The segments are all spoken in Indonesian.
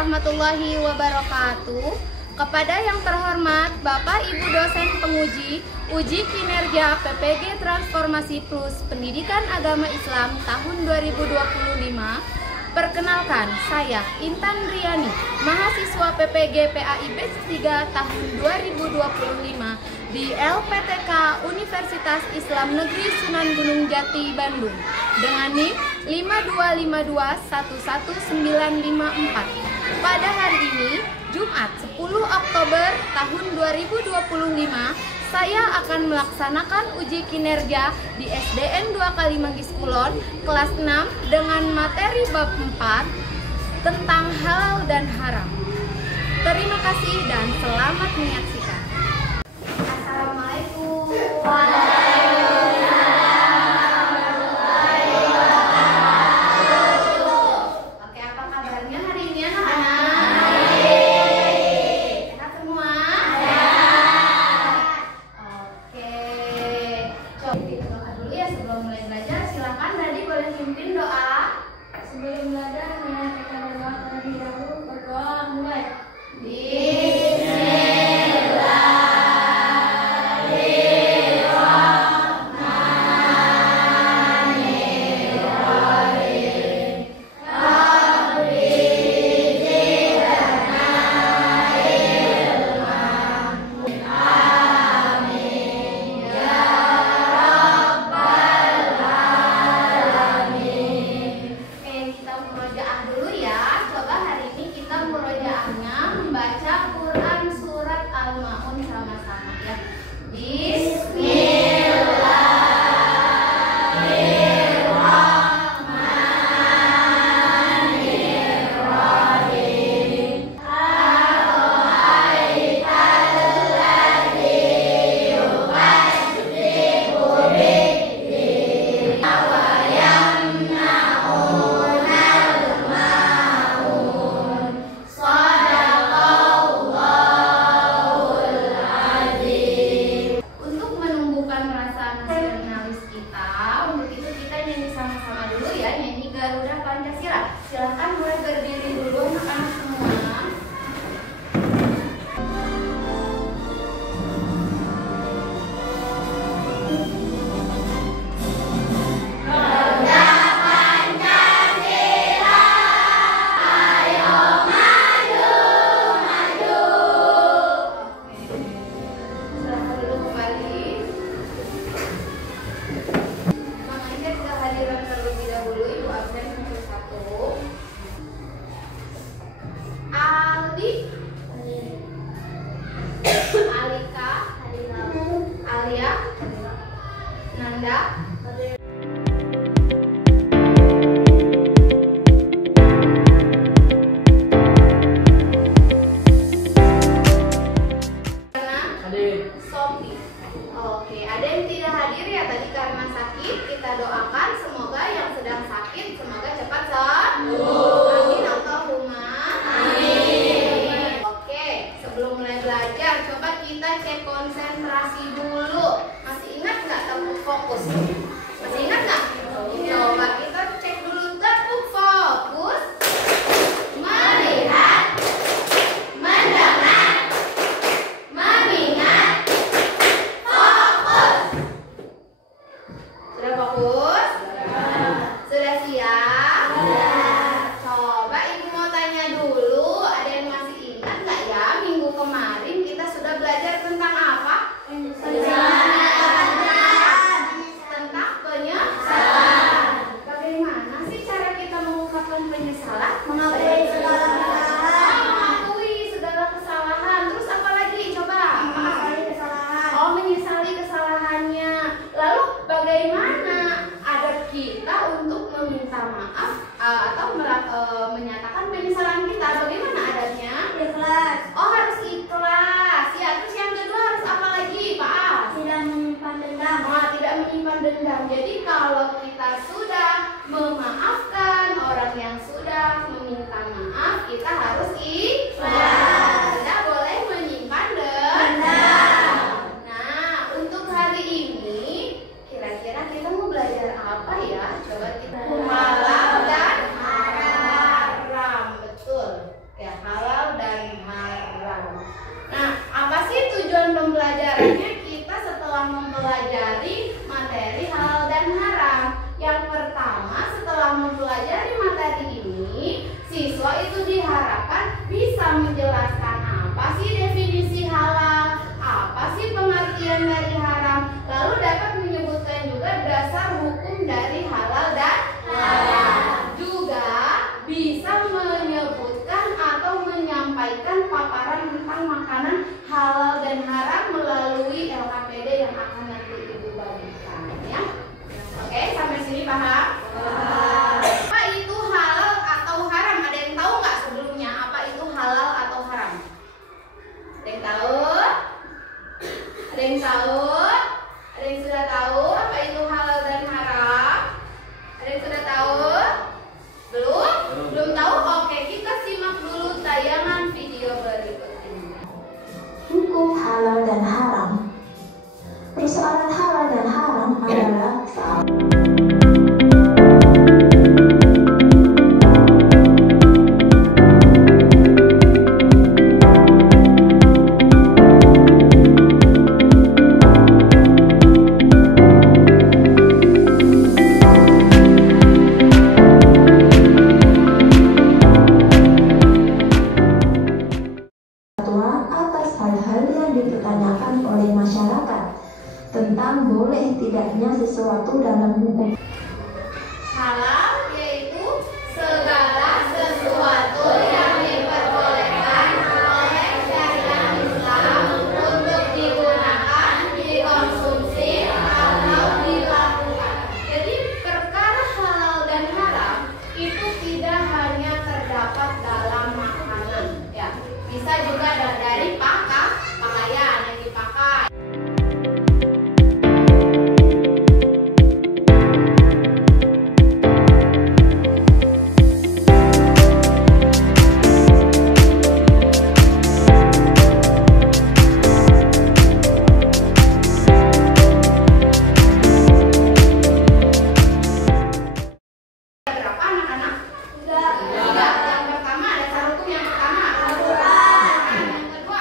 warahmatullahi wabarakatuh. Kepada yang terhormat Bapak Ibu dosen penguji uji kinerja PPG Transformasi Plus Pendidikan Agama Islam tahun 2025. Perkenalkan, saya Intan Riani, mahasiswa PPG PAI Batch 3 tahun 2025 di LPTK Universitas Islam Negeri Sunan Gunung Jati, Bandung dengan NIM 52521194. Pada hari ini, Jumat 10 Oktober tahun 2025, saya akan melaksanakan uji kinerja di SDN 2 Kalimangis Kulon kelas 6 dengan materi bab 4 tentang halal dan haram. Terima kasih dan selamat menyaksikan. Assalamualaikum. Oke, apa kabarnya hari ini anak-anak? Sehat semua? Oke, coba kita doa dulu ya sebelum mulai belajar. Silakan tadi boleh pimpin doa. Sebelum belajar, kita berdoa terlebih dahulu. Berdoa mulai. Silakan mulai berdiri dulu anak-anak semua. Oke, ada yang tidak hadir ya tadi karena sakit. Kita doakan semoga yang sedang sakit semoga cepat sembuh. Amin Allahumma amin. Oke, sebelum mulai belajar coba kita cek konsentrasi dulu. Masih ingat nggak tepuk fokus? Masih ingat nggak? Coba kita cek dulu tepuk fokus. Melihat, mendengar, mengingat. Sudah fokus? Sudah siap? Coba ibu mau tanya dulu, ada yang masih ingat nggak ya minggu kemarin kita sudah belajar tentang apa? Tentang penyesalan. Bagaimana sih cara kita mengungkapkan penyesalan? Mengakui segala kesalahan. Terus apa lagi? Coba. Oh, menyesali kesalahannya. Lalu bagaimana adab kita untuk meminta maaf atau menyatakan penyesalan kita? Bagaimana adabnya? Ikhlas. Oh, harus ikhlas. Ya, terus yang kedua harus apa lagi, Pak? Tidak menyimpan dendam. Tidak menyimpan dendam. Jadi kalau kita sudah memaafkan orang yang sudah meminta maaf, kita harus ikhlas. Tidak boleh menyimpan dendam. Nah, untuk hari ini kira-kira kita mau belajar apa ya? Coba kita halal dan haram. Betul. Ya. bisa menyebutkan atau menyampaikan paparan tentang makanan halal dan haram melalui LKPD yang akan nanti Ibu bagikan ya. Oke, sampai sini paham? Apa itu halal atau haram? Ada yang tahu nggak sebelumnya apa itu halal atau haram? Ada yang tahu? Ada yang tahu? Ada yang sudah tahu apa itu halal dan haram? Ada yang sudah tahu? Belum? Belum tahu? Oke, kita simak dulu tayangan video berikut ini. Hukum halal dan haram. Persoalan halal dan haram adalah soal atas hal-hal yang dipertanyakan oleh masyarakat tentang boleh tidaknya sesuatu dalam hukum. Halal yaitu segala sesuatu yang diperbolehkan oleh syariat Islam untuk digunakan, dikonsumsi, atau dilakukan. Jadi perkara halal dan haram itu tidak hanya terdapat dalam makanan, ya. Bisa juga dari pakaian yang dipakai. Berapa anak-anak? Enggak. Yang pertama ada satu yang pertama. Yang kedua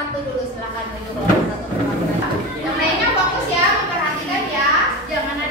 1 dulu, silakan menuju kelompok 1 kelompok 2. Yang lainnya fokus ya, memperhatikan ya, jangan ada